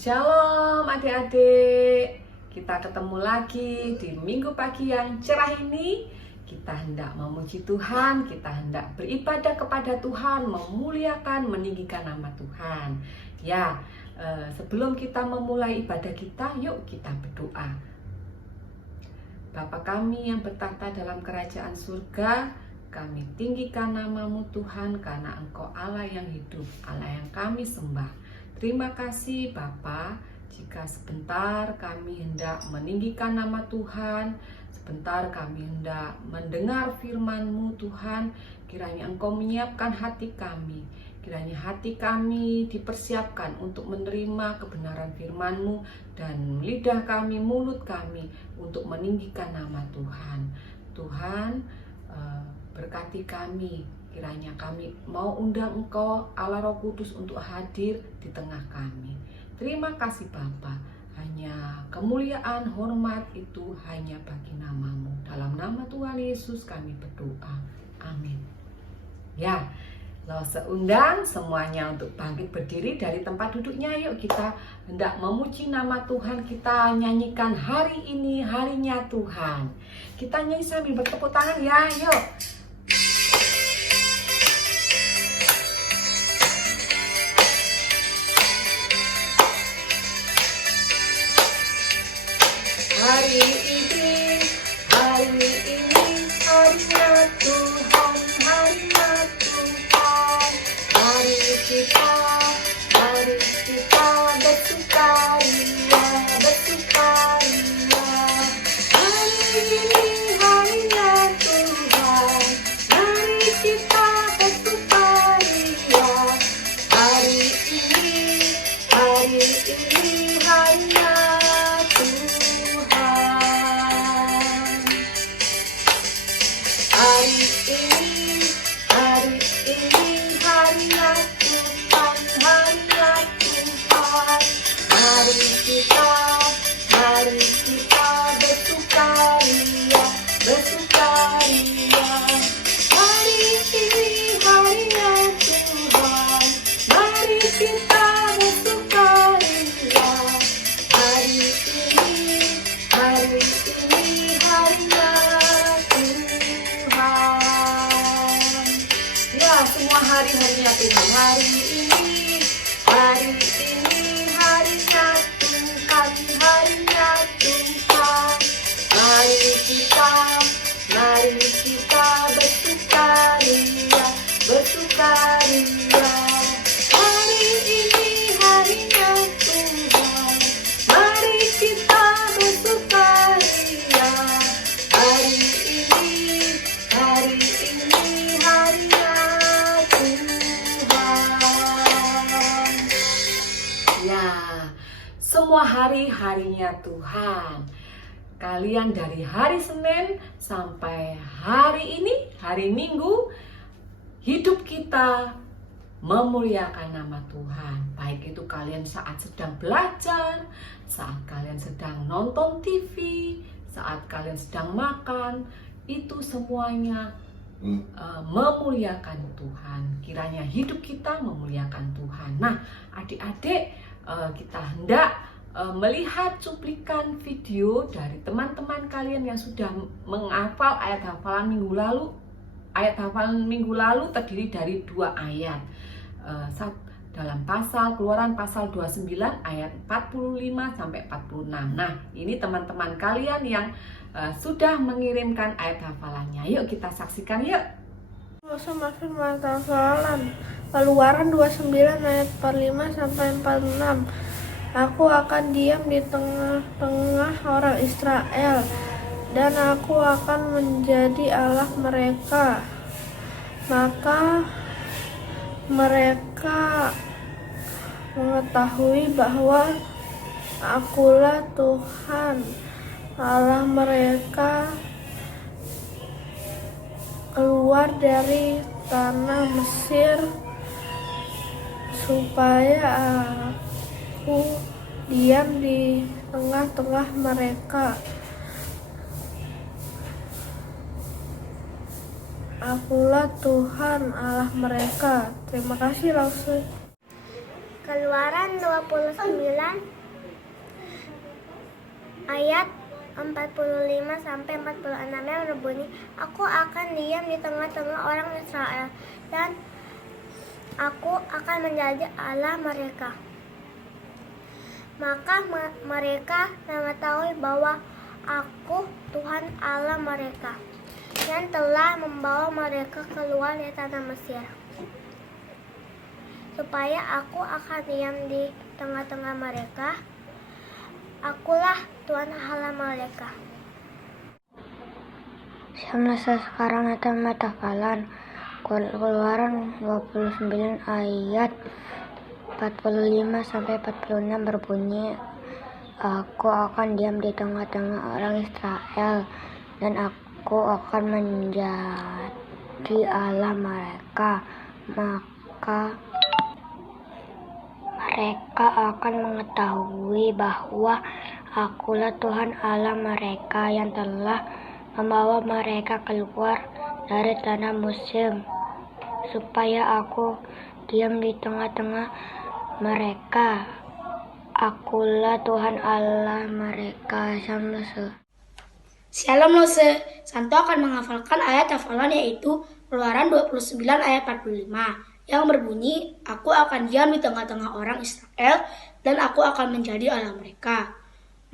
Shalom adik-adik, kita ketemu lagi di minggu pagi yang cerah ini. Kita hendak memuji Tuhan, kita hendak beribadah kepada Tuhan, memuliakan, meninggikan nama Tuhan. Ya, sebelum kita memulai ibadah kita, yuk kita berdoa. Bapa kami yang bertahta dalam kerajaan surga, kami tinggikan nama-Mu Tuhan karena Engkau Allah yang hidup, Allah yang kami sembah. Terima kasih Bapa, jika sebentar kami hendak meninggikan nama Tuhan, sebentar kami hendak mendengar firman-Mu Tuhan, kiranya Engkau menyiapkan hati kami, kiranya hati kami dipersiapkan untuk menerima kebenaran firman-Mu, dan lidah kami, mulut kami untuk meninggikan nama Tuhan. Tuhan, berkati kami, kiranya kami mau undang Engkau Allah Roh Kudus untuk hadir di tengah kami. Terima kasih Bapa, hanya kemuliaan, hormat itu hanya bagi nama-Mu. Dalam nama Tuhan Yesus kami berdoa, amin. Ya, lo seundang semuanya untuk bangkit berdiri dari tempat duduknya. Yuk kita hendak memuji nama Tuhan, kita nyanyikan hari ini harinya Tuhan. Kita nyanyi sambil bertepuk tangan ya, yuk. Hari ini harinya Tuhan, harinya Tuhan. Mari kita bersukaria, bersukaria. Hari ini harinya Tuhan, mari kita bersukaria. Hari ini harinya Mari kita bersukaria, bersukaria. Hari ini harinya Tuhan, mari kita bersukaria. Hari ini harinya Tuhan. Ya, semua hari-harinya Tuhan. Hari ini harinya Tuhan, harinya Tuhan. Mari kita bersukaria, bersukaria. Hari ini harinya Tuhan, mari kita bersukaria. Hari ini harinya Tuhan. Ya, semua hari-harinya Tuhan. Kalian dari hari Senin sampai hari ini, hari Minggu, hidup kita memuliakan nama Tuhan. Baik itu kalian saat sedang belajar, saat kalian sedang nonton TV, saat kalian sedang makan, itu semuanya memuliakan Tuhan. Kiranya hidup kita memuliakan Tuhan. Nah, adik-adik, kita hendak melihat cuplikan video dari teman-teman kalian yang sudah menghafal ayat hafalan minggu lalu. Ayat hafalan minggu lalu terdiri dari 2 ayat. Dalam Keluaran pasal 29 ayat 45 sampai 46. Nah, ini teman-teman kalian yang sudah mengirimkan ayat hafalannya. Yuk kita saksikan yuk. Bersama firman hafalan Keluaran 29 ayat 45 sampai 46. Aku akan diam di tengah-tengah orang Israel, dan aku akan menjadi Allah mereka. Maka mereka mengetahui bahwa Akulah Tuhan Allah mereka, keluar dari tanah Mesir, supaya aku diam di tengah-tengah mereka. Akulah Tuhan Allah mereka. Terima kasih langsung. Keluaran 29 ayat 45 sampai 46 yang berbunyi, Aku akan diam di tengah-tengah orang Israel dan Aku akan menjadi Allah mereka. Maka mereka mengetahui bahwa Aku Tuhan Allah mereka yang telah membawa mereka keluar dari tanah Mesir. Supaya Aku akan diam di tengah-tengah mereka. Akulah Tuhan Allah mereka. Sekarang ada mata hafalan Keluaran 29 ayat 45 sampai 46 berbunyi, Aku akan diam di tengah-tengah orang Israel dan Aku akan menjadi Allah mereka. Maka mereka akan mengetahui bahwa Akulah Tuhan Allah mereka yang telah membawa mereka keluar dari tanah Mesir, supaya Aku diam di tengah-tengah mereka. Akulah Tuhan Allah mereka. Shalom Lose, Santo akan menghafalkan ayat hafalan yaitu Keluaran 29 ayat 45 yang berbunyi, Aku akan diam di tengah-tengah orang Israel dan Aku akan menjadi Allah mereka.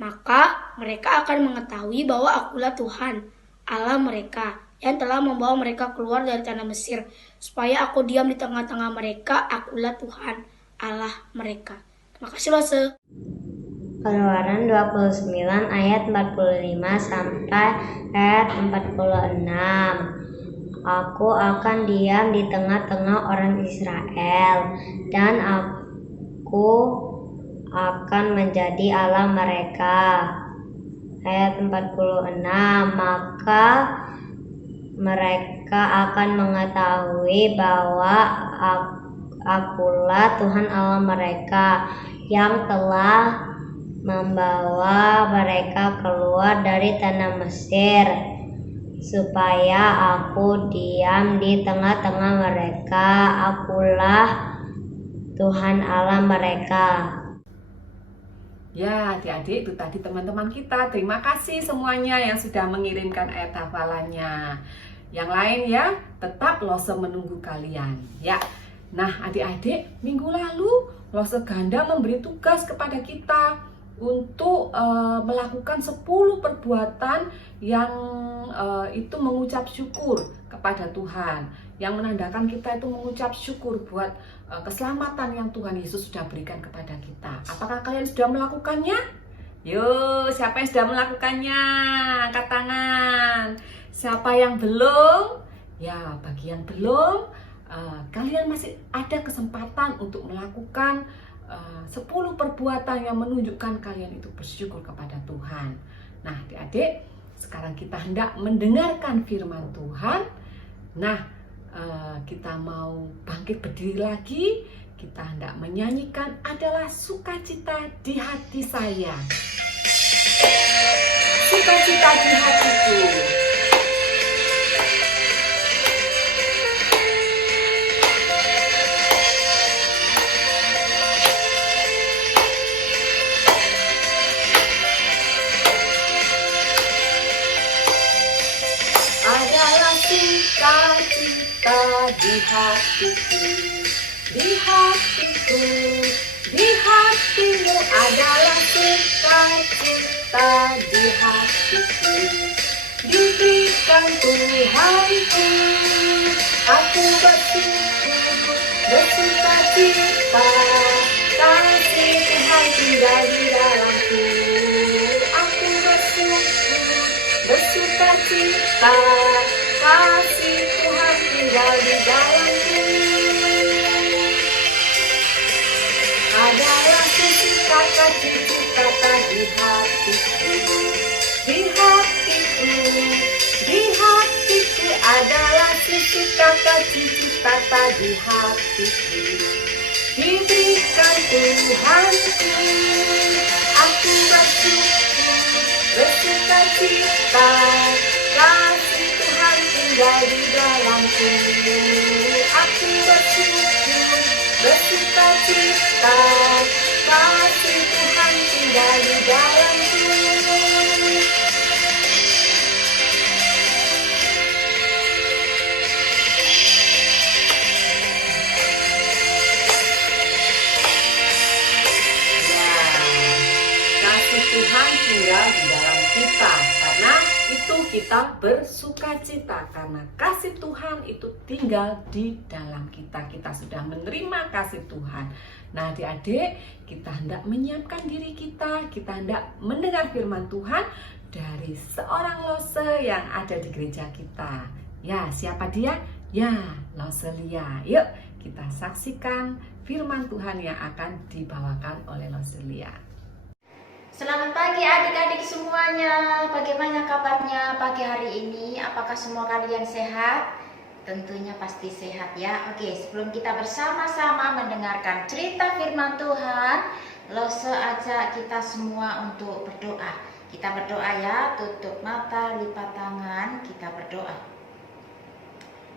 Maka mereka akan mengetahui bahwa Akulah Tuhan Allah mereka yang telah membawa mereka keluar dari tanah Mesir, supaya Aku diam di tengah-tengah mereka. Akulah Tuhan Allah mereka. Terima kasih Lose. Keluaran 29 ayat 45 sampai ayat 46. Aku akan diam di tengah-tengah orang Israel dan Aku akan menjadi Allah mereka. Ayat 46. Maka mereka akan mengetahui bahwa Akulah Tuhan Allah mereka yang telah membawa mereka keluar dari tanah Mesir, supaya Aku diam di tengah-tengah mereka. Akulah Tuhan Allah mereka. Ya, adik-adik, itu tadi teman-teman kita. Terima kasih semuanya yang sudah mengirimkan ayat hafalannya. Yang lain ya, tetap Lose menunggu kalian. Ya, nah adik-adik, minggu lalu Lose Ganda memberi tugas kepada kita untuk melakukan 10 perbuatan yang itu mengucap syukur kepada Tuhan, yang menandakan kita itu mengucap syukur buat keselamatan yang Tuhan Yesus sudah berikan kepada kita. Apakah kalian sudah melakukannya? Yuk, siapa yang sudah melakukannya? Angkat tangan. Siapa yang belum? Ya, bagi yang belum, kalian masih ada kesempatan untuk melakukan 10 perbuatan yang menunjukkan kalian itu bersyukur kepada Tuhan. Nah, adik-adik, sekarang kita hendak mendengarkan firman Tuhan. Nah, kita mau bangkit berdiri lagi. Kita hendak menyanyikan Adalah Sukacita di Hati Saya. Sukacita di hatiku. Di hatiku, di hatiku, di hatimu adalah sukacita di hatiku. Diberikan Tuhanku, aku bersyukur, bersukacita, kasih Tuhan tinggal di dalamku. Aku bersyukur, bersukacita, kasih Tuhan tinggal di dalamku. Adalah sukacita di hatiku, di hatiku, di hatiku adalah sukacita di hatiku. Diberikan Tuhanku, aku bersyukur, bersukacita, kasih Tuhan tinggal di dalamku. Aku bersyukur, bersukacita, kasih Tuhan tinggal di dalamku. Kasih Tuhan tinggal di dalam kita, karena itu kita bersukacita karena kasih Tuhan itu tinggal di dalam kita. Kita sudah menerima kasih Tuhan. Nah, adik-adik, kita hendak menyiapkan diri kita hendak mendengar firman Tuhan dari seorang Lose yang ada di gereja kita. Ya, siapa dia? Ya, Lose Lia. Yuk, kita saksikan firman Tuhan yang akan dibawakan oleh Lose Lia. Selamat pagi adik-adik semuanya. Bagaimana kabarnya pagi hari ini? Apakah semua kalian sehat? Tentunya pasti sehat ya. Oke, sebelum kita bersama-sama mendengarkan cerita firman Tuhan, Lose ajak kita semua untuk berdoa. Kita berdoa ya, tutup mata, lipat tangan, kita berdoa.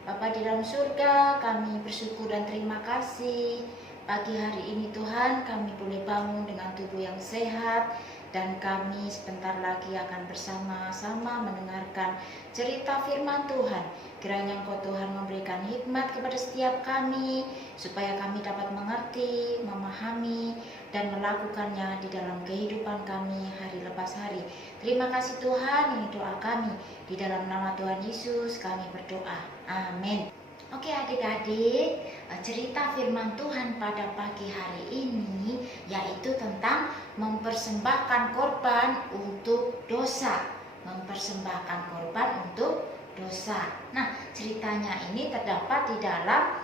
Bapa di dalam surga, kami bersyukur dan terima kasih. Pagi hari ini Tuhan, kami boleh bangun dengan tubuh yang sehat, dan kami sebentar lagi akan bersama-sama mendengarkan cerita firman Tuhan. Kiranya Engkau Tuhan memberikan hikmat kepada setiap kami, supaya kami dapat mengerti, memahami, dan melakukannya di dalam kehidupan kami hari lepas hari. Terima kasih Tuhan, ini doa kami. Di dalam nama Tuhan Yesus kami berdoa. Amin. Oke adik-adik, cerita firman Tuhan pada pagi hari ini yaitu tentang mempersembahkan korban untuk dosa. Mempersembahkan korban untuk dosa. Nah, ceritanya ini terdapat di dalam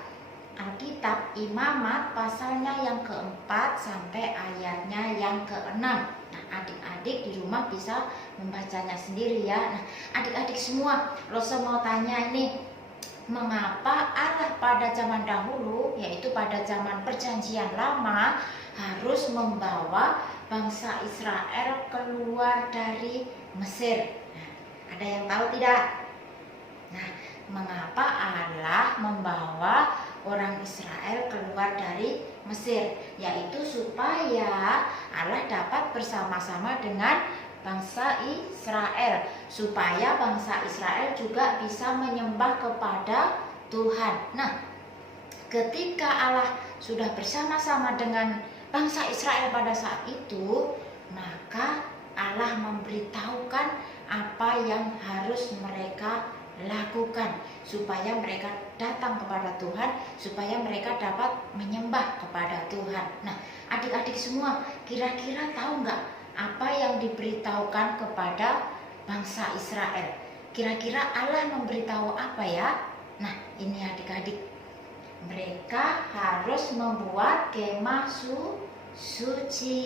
Alkitab Imamat pasalnya yang keempat sampai ayatnya yang keenam. Nah, adik-adik di rumah bisa membacanya sendiri ya. Nah, adik-adik semua, Lose mau tanya ini, mengapa Allah pada zaman dahulu, yaitu pada zaman perjanjian lama, harus membawa bangsa Israel keluar dari Mesir? Nah, ada yang tahu tidak? Nah, mengapa Allah membawa orang Israel keluar dari Mesir? Yaitu supaya Allah dapat bersama-sama dengan bangsa Israel, supaya bangsa Israel juga bisa menyembah kepada Tuhan. Nah, ketika Allah sudah bersama-sama dengan bangsa Israel pada saat itu, maka Allah memberitahukan apa yang harus mereka lakukan supaya mereka datang kepada Tuhan, supaya mereka dapat menyembah kepada Tuhan. Nah, adik-adik semua, kira-kira tahu nggak apa yang diberitahukan kepada bangsa Israel? Kira-kira Allah memberitahu apa ya? Nah, ini adik-adik, mereka harus membuat kemah suci.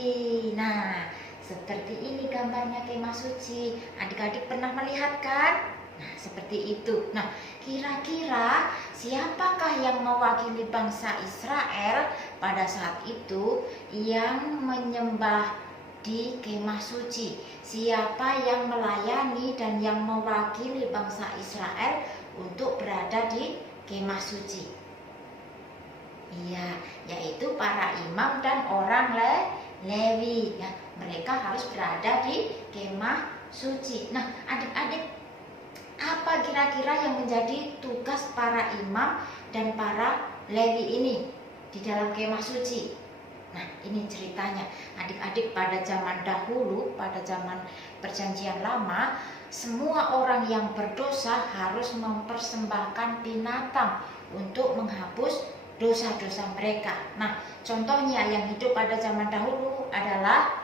Nah, seperti ini gambarnya kemah suci. Adik-adik pernah melihat kan? Nah, seperti itu. Nah, kira-kira siapakah yang mewakili bangsa Israel pada saat itu yang menyembah di kemah suci? Siapa yang melayani dan yang mewakili bangsa Israel untuk berada di kemah suci? Iya, yaitu para imam dan orang Lewi ya. Mereka harus berada di kemah suci. Nah, adik-adik, apa kira-kira yang menjadi tugas para imam dan para Lewi ini di dalam kemah suci? Nah, ini ceritanya. Adik-adik, pada zaman dahulu, pada zaman perjanjian lama, semua orang yang berdosa harus mempersembahkan binatang untuk menghapus dosa-dosa mereka. Nah, contohnya yang hidup pada zaman dahulu adalah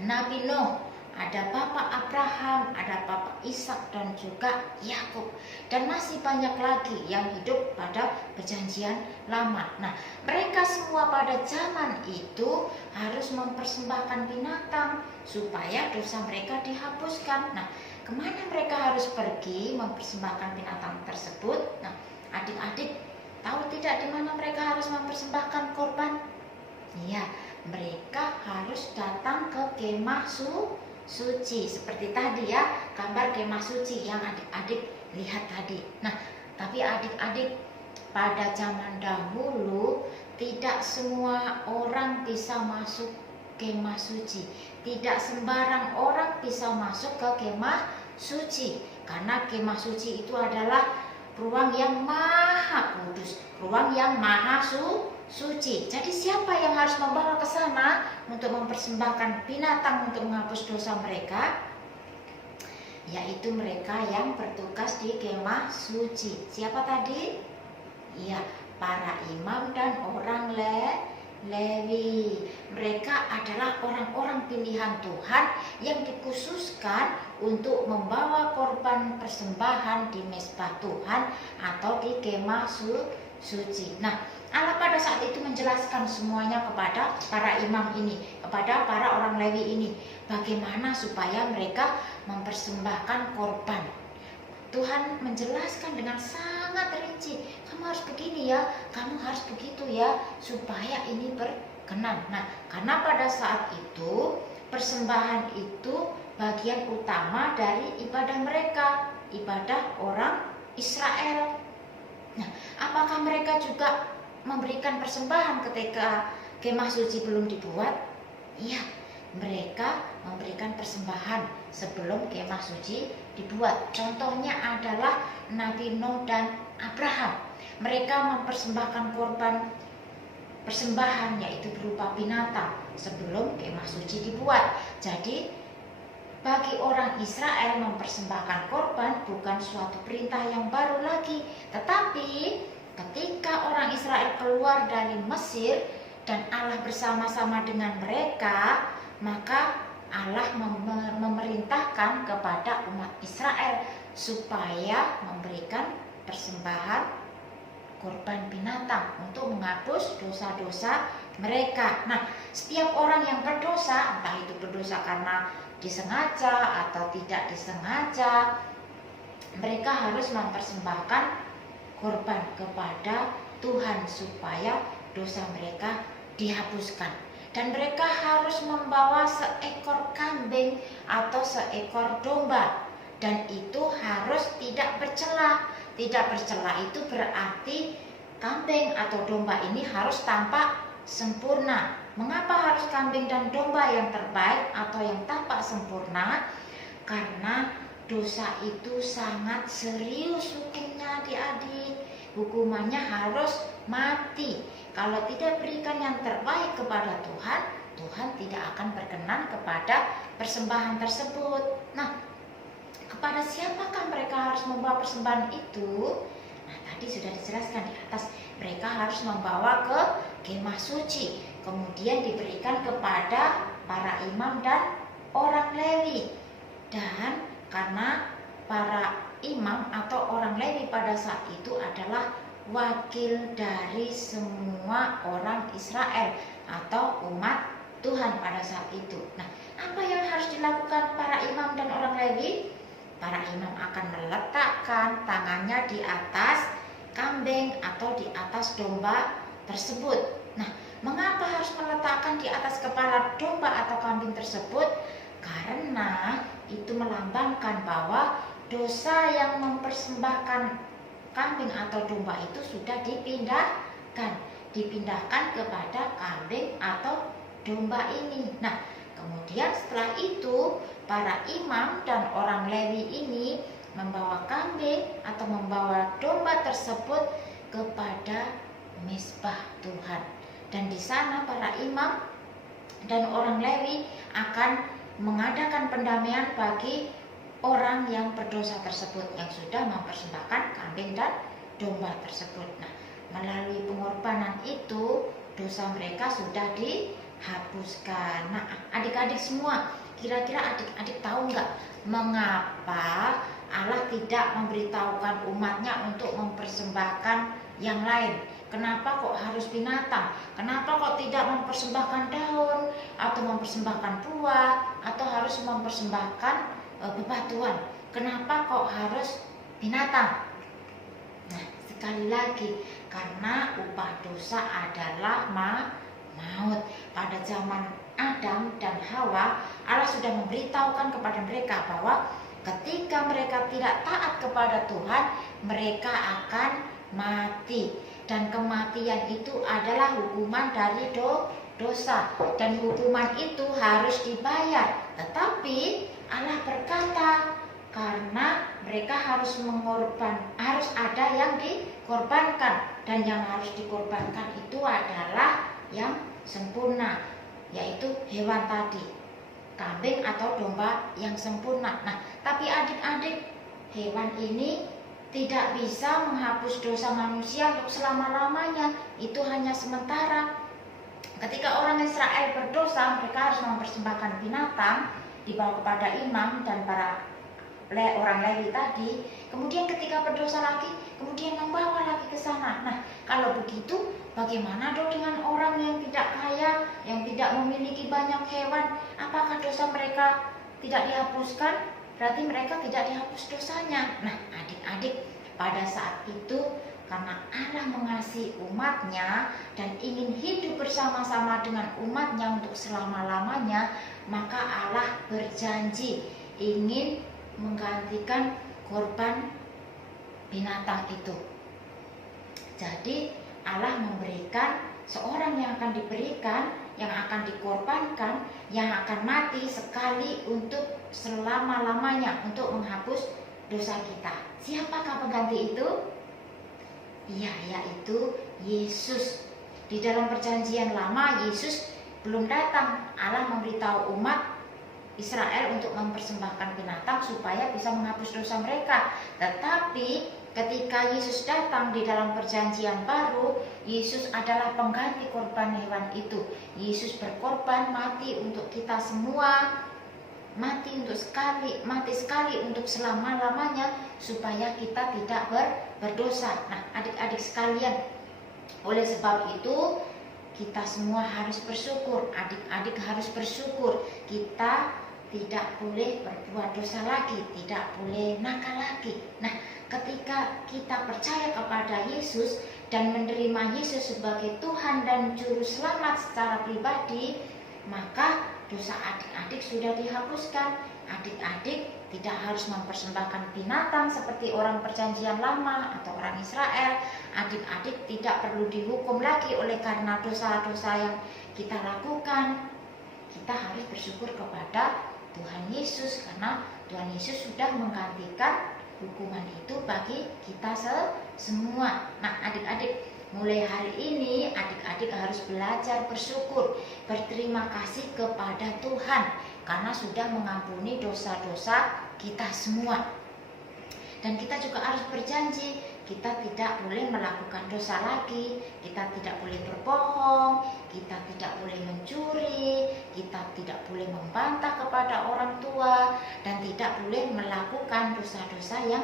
Nabi Nuh, ada Bapak Abraham, ada Bapak Ishak dan juga Yakub, dan masih banyak lagi yang hidup pada perjanjian lama. Nah, mereka semua pada zaman itu harus mempersembahkan binatang supaya dosa mereka dihapuskan. Nah, kemana mereka harus pergi mempersembahkan binatang tersebut? Nah, adik-adik tahu tidak di mana mereka harus mempersembahkan korban? Iya, mereka harus datang ke kemah suci, seperti tadi ya, gambar kemah suci yang adik-adik lihat tadi. Nah, tapi adik-adik, pada zaman dahulu tidak semua orang bisa masuk kemah suci. Tidak sembarang orang bisa masuk ke kemah suci. Karena kemah suci itu adalah ruang yang maha kudus, ruang yang maha suci. Jadi siapa yang harus membawa ke sana untuk mempersembahkan binatang untuk menghapus dosa mereka? Yaitu mereka yang bertugas di kemah suci. Siapa tadi? Ya, para imam dan orang Lewi. Mereka adalah orang-orang pilihan Tuhan yang dikhususkan untuk membawa korban persembahan di mezbah Tuhan atau di kemah suci. Nah, Allah pada saat itu menjelaskan semuanya kepada para imam ini, kepada para orang Lewi ini, bagaimana supaya mereka mempersembahkan korban. Tuhan menjelaskan dengan sangat rinci, kamu harus begini ya, kamu harus begitu ya, supaya ini berkenan. Nah, karena pada saat itu persembahan itu bagian utama dari ibadah mereka, ibadah orang Israel. Nah, apakah mereka juga memberikan persembahan ketika kemah suci belum dibuat? Iya, mereka memberikan persembahan sebelum kemah suci dibuat. Contohnya adalah Nabi Nuh dan Abraham. Mereka mempersembahkan korban persembahan, yaitu berupa binatang, sebelum kemah suci dibuat. Jadi bagi orang Israel mempersembahkan korban bukan suatu perintah yang baru lagi, tetapi ketika orang Israel keluar dari Mesir dan Allah bersama-sama dengan mereka, maka Allah memerintahkan kepada umat Israel supaya memberikan persembahan korban binatang untuk menghapus dosa-dosa mereka. Nah, setiap orang yang berdosa, entah itu berdosa karena disengaja atau tidak disengaja, mereka harus mempersembahkan korban kepada Tuhan supaya dosa mereka dihapuskan. Dan mereka harus membawa seekor kambing atau seekor domba, dan itu harus tidak bercela. Tidak bercela itu berarti kambing atau domba ini harus tampak sempurna. Mengapa harus kambing dan domba yang terbaik atau yang tampak sempurna? Karena dosa itu sangat serius hukumnya, adik-adik. Hukumannya harus mati. Kalau tidak berikan yang terbaik kepada Tuhan, Tuhan tidak akan berkenan kepada persembahan tersebut. Nah, kepada siapakah mereka harus membawa persembahan itu? Nah, tadi sudah dijelaskan di atas. Mereka harus membawa ke kemah suci, kemudian diberikan kepada para imam dan orang Lewi. Dan karena para imam atau orang Lewi pada saat itu adalah wakil dari semua orang Israel atau umat Tuhan pada saat itu. Nah, apa yang harus dilakukan para imam dan orang Lewi? Para imam akan meletakkan tangannya di atas kambing atau di atas domba tersebut. Nah, mengapa harus meletakkan di atas kepala domba atau kambing tersebut? Karena itu melambangkan bahwa dosa yang mempersembahkan kambing atau domba itu sudah dipindahkan kepada kambing atau domba ini. Nah, kemudian setelah itu para imam dan orang Lewi ini membawa kambing atau membawa domba tersebut kepada mezbah Tuhan. Dan di sana para imam dan orang Lewi akan mengadakan pendamaian bagi orang yang berdosa tersebut yang sudah mempersembahkan kambing dan domba tersebut. Nah, melalui pengorbanan itu dosa mereka sudah dihapuskan. Nah, adik-adik semua, kira-kira adik-adik tahu nggak mengapa Allah tidak memberitahukan umatnya untuk mempersembahkan yang lain? Kenapa kok harus binatang? Kenapa kok tidak mempersembahkan daun atau mempersembahkan buah atau harus mempersembahkan bebatuan? Kenapa kok harus binatang? Nah, sekali lagi, karena upah dosa adalah maut. Pada zaman Adam dan Hawa, Allah sudah memberitahukan kepada mereka bahwa ketika mereka tidak taat kepada Tuhan, mereka akan mati. dan kematian itu adalah hukuman dari dosa, dan hukuman itu harus dibayar. Tetapi Allah berkata, karena mereka harus ada yang dikorbankan, dan yang harus dikorbankan itu adalah yang sempurna, yaitu hewan tadi, kambing atau domba yang sempurna. Nah, tapi adik-adik, hewan ini tidak bisa menghapus dosa manusia untuk selama-lamanya. Itu hanya sementara. Ketika orang Israel berdosa, mereka harus mempersembahkan binatang, dibawa kepada imam dan para orang Lewi tadi. Kemudian ketika berdosa lagi, kemudian membawa lagi ke sana. Nah, kalau begitu, bagaimana dong dengan orang yang tidak kaya, yang tidak memiliki banyak hewan? Apakah dosa mereka tidak dihapuskan? Berarti mereka tidak dihapus dosanya. Nah, adik-adik, pada saat itu karena Allah mengasihi umatnya dan ingin hidup bersama-sama dengan umatnya untuk selama-lamanya, maka Allah berjanji ingin menggantikan korban binatang itu. Jadi Allah memberikan seorang yang akan diberikan, yang akan dikorbankan, yang akan mati sekali untuk selama-lamanya untuk menghapus dosa kita. Siapakah pengganti itu? Ya, yaitu Yesus. Di dalam perjanjian lama Yesus belum datang. Allah memberitahu umat Israel untuk mempersembahkan binatang supaya bisa menghapus dosa mereka. Tetapi ketika Yesus datang di dalam perjanjian baru, Yesus adalah pengganti korban hewan itu. Yesus berkorban mati untuk kita semua, mati sekali untuk selama-lamanya supaya kita tidak berdosa. Nah, adik-adik sekalian, oleh sebab itu kita semua harus bersyukur. Adik-adik harus bersyukur. Kita tidak boleh berbuat dosa lagi, tidak boleh nakal lagi. Nah, ketika kita percaya kepada Yesus dan menerima Yesus sebagai Tuhan dan Juru Selamat secara pribadi, maka dosa adik-adik sudah dihapuskan. Adik-adik tidak harus mempersembahkan binatang seperti orang perjanjian lama atau orang Israel. Adik-adik tidak perlu dihukum lagi oleh karena dosa-dosa yang kita lakukan. Kita harus bersyukur kepada Tuhan Yesus karena Tuhan Yesus sudah menggantikan hukuman itu bagi kita semua. Nah, adik-adik, mulai hari ini adik-adik harus belajar bersyukur, berterima kasih kepada Tuhan karena sudah mengampuni dosa-dosa kita semua. Dan kita juga harus berjanji, kita tidak boleh melakukan dosa lagi, kita tidak boleh berbohong, kita tidak boleh mencuri, kita tidak boleh membantah kepada orang tua, dan tidak boleh melakukan dosa-dosa yang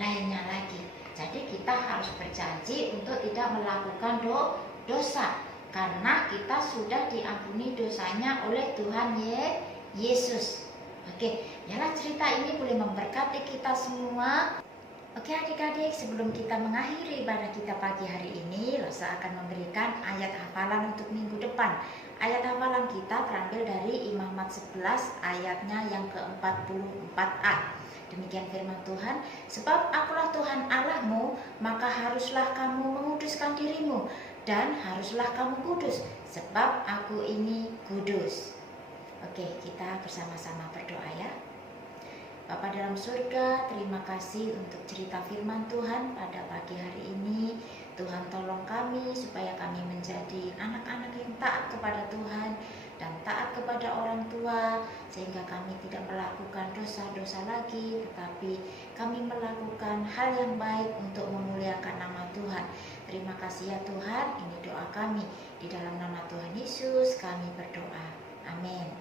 lainnya lagi. Jadi kita harus berjanji untuk tidak melakukan dosa, karena kita sudah diampuni dosanya oleh Tuhan Yesus. Oke, biarlah cerita ini boleh memberkati kita semua. Oke adik-adik, sebelum kita mengakhiri ibadah kita pagi hari ini, Rosa akan memberikan ayat hafalan untuk minggu depan. Ayat hafalan kita terambil dari Imamat 11 ayatnya yang ke-44a. Demikian firman Tuhan, sebab akulah Tuhan Allahmu, maka haruslah kamu menguduskan dirimu, dan haruslah kamu kudus, sebab aku ini kudus. Oke, kita bersama-sama berdoa ya. Bapa dalam surga, terima kasih untuk cerita firman Tuhan pada pagi hari ini. Tuhan tolong kami supaya kami menjadi anak-anak yang taat kepada Tuhan dan taat kepada orang tua, sehingga kami tidak melakukan dosa-dosa lagi, tetapi kami melakukan hal yang baik untuk memuliakan nama Tuhan. Terima kasih ya Tuhan, ini doa kami. Di dalam nama Tuhan Yesus kami berdoa. Amin.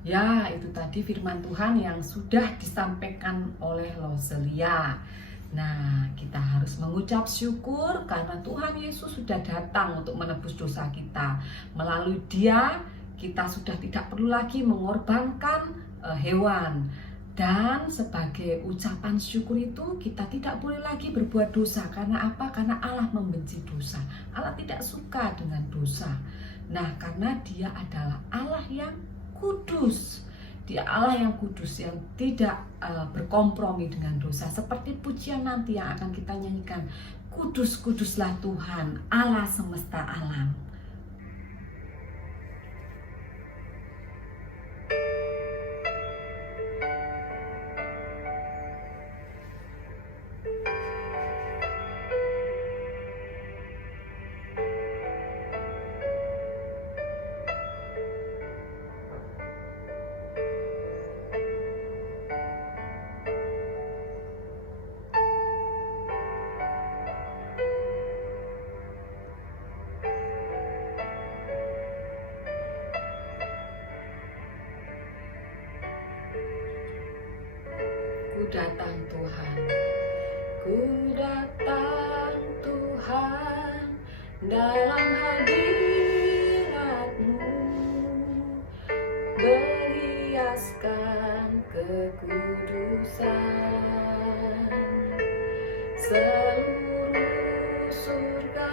Ya, itu tadi firman Tuhan yang sudah disampaikan oleh Roselia. Nah, kita harus mengucap syukur karena Tuhan Yesus sudah datang untuk menebus dosa kita. Melalui Dia, kita sudah tidak perlu lagi mengorbankan hewan. Dan sebagai ucapan syukur itu, kita tidak boleh lagi berbuat dosa. Karena apa? Karena Allah membenci dosa. Allah tidak suka dengan dosa. Nah, karena Dia adalah Allah yang kudus. Dia Allah yang kudus, yang tidak berkompromi dengan dosa. Seperti pujian nanti yang akan kita nyanyikan, Kudus-kuduslah Tuhan, Allah semesta alam. Ku datang Tuhan, ku datang Tuhan, dalam hadirat-Mu, berhiaskan kekudusan. Seluruh surga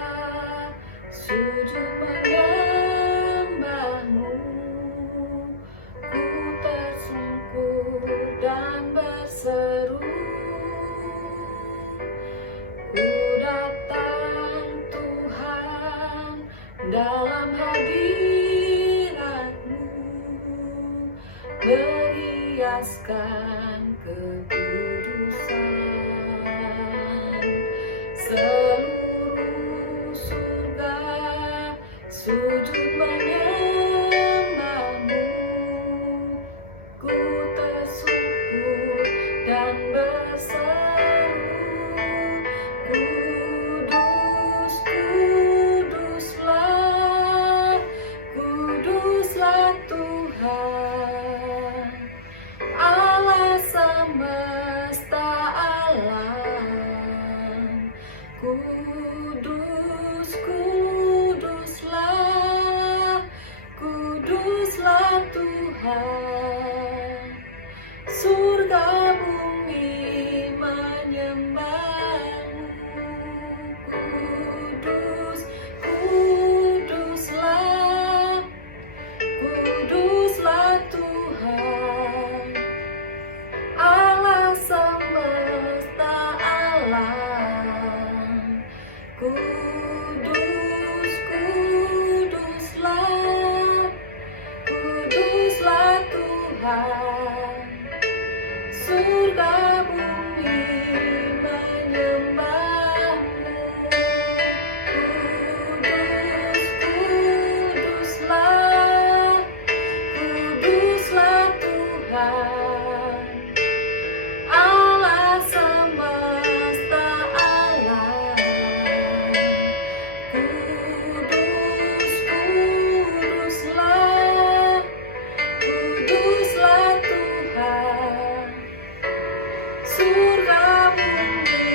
sujud menyembah-Mu, ku tersungkur dan berseru, ku datang Tuhan, dalam hadirat-Mu, berhiaskan kekudusan. Seluruh surga sujud menyembah-Mu, ku tersungkur dan berseru, kudus, kuduslah, kuduslah Tuhan, Allah semesta alam. Kudus, kuduslah, kuduslah Tuhan, surga bumi menyembah-Mu. Kudus, kuduslah, kuduslah Tuhan, Allah semesta alam. Kudus, kuduslah, kuduslah Tuhan, surga bumi menyembah-Mu. Kudus, kuduslah, kuduslah Tuhan, Allah semesta alam. Kudus, kuduslah, kuduslah Tuhan, surga bumi menyembah-Mu. Kudus, kuduslah, kuduslah Tuhan, Allah semesta alam. Kudus, kuduslah, kuduslah Tuhan, surga bumi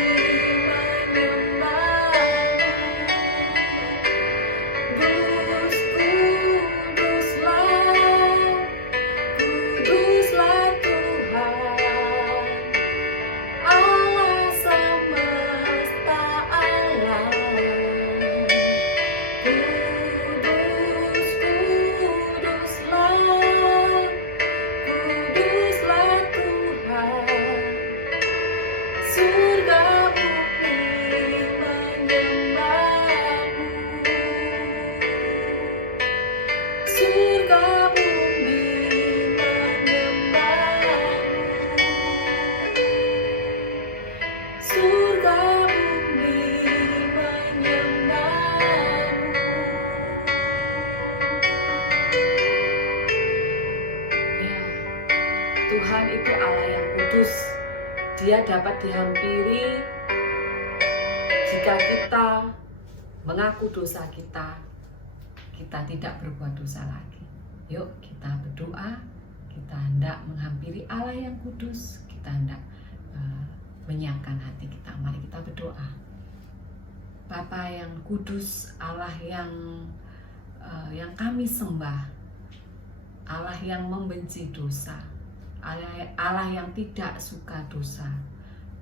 menyembah-Mu. Surga bumi menyembah-Mu. Surga bumi menyembah-Mu. Ya, Tuhan itu Allah yang kudus. Dia dapat dihampiri jika kita mengaku dosa kita tidak berbuat dosa lagi. Yuk kita berdoa, kita hendak menghampiri Allah yang kudus, kita hendak menyiapkan hati kita. Mari kita berdoa. Bapa yang kudus, Allah yang kami sembah, Allah yang membenci dosa, Allah yang tidak suka dosa.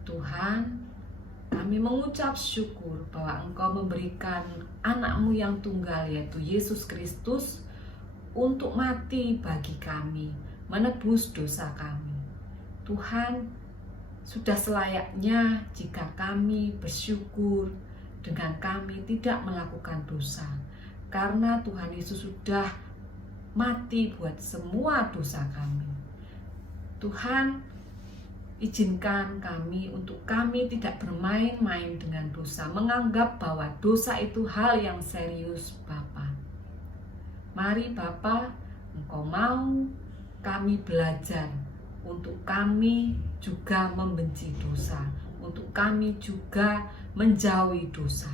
Tuhan, kami mengucap syukur bahwa Engkau memberikan anak-Mu yang tunggal, yaitu Yesus Kristus, untuk mati bagi kami, menebus dosa kami. Tuhan, sudah selayaknya jika kami bersyukur dengan kami tidak melakukan dosa. Karena Tuhan Yesus sudah mati buat semua dosa kami. Tuhan, izinkan kami untuk kami tidak bermain-main dengan dosa, menganggap bahwa dosa itu hal yang serius, Bapa. Mari Bapa, Engkau mau kami belajar untuk kami juga membenci dosa, untuk kami juga menjauhi dosa.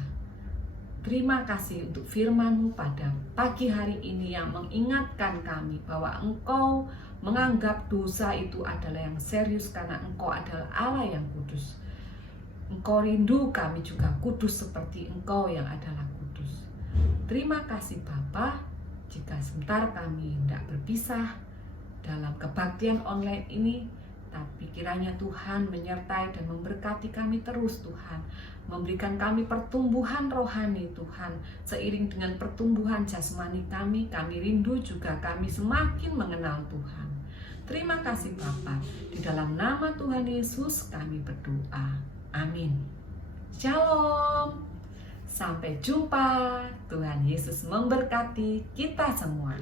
Terima kasih untuk firman-Mu pada pagi hari ini yang mengingatkan kami bahwa Engkau menganggap dosa itu adalah yang serius karena Engkau adalah Allah yang kudus. Engkau rindu kami juga kudus seperti Engkau yang adalah kudus. Terima kasih Bapa, jika sebentar kami hendak berpisah dalam kebaktian online ini, tapi kiranya Tuhan menyertai dan memberkati kami terus Tuhan. Memberikan kami pertumbuhan rohani Tuhan. Seiring dengan pertumbuhan jasmani kami rindu juga kami semakin mengenal Tuhan. Terima kasih Bapa. Di dalam nama Tuhan Yesus kami berdoa. Amin. Shalom. Sampai jumpa. Tuhan Yesus memberkati kita semua.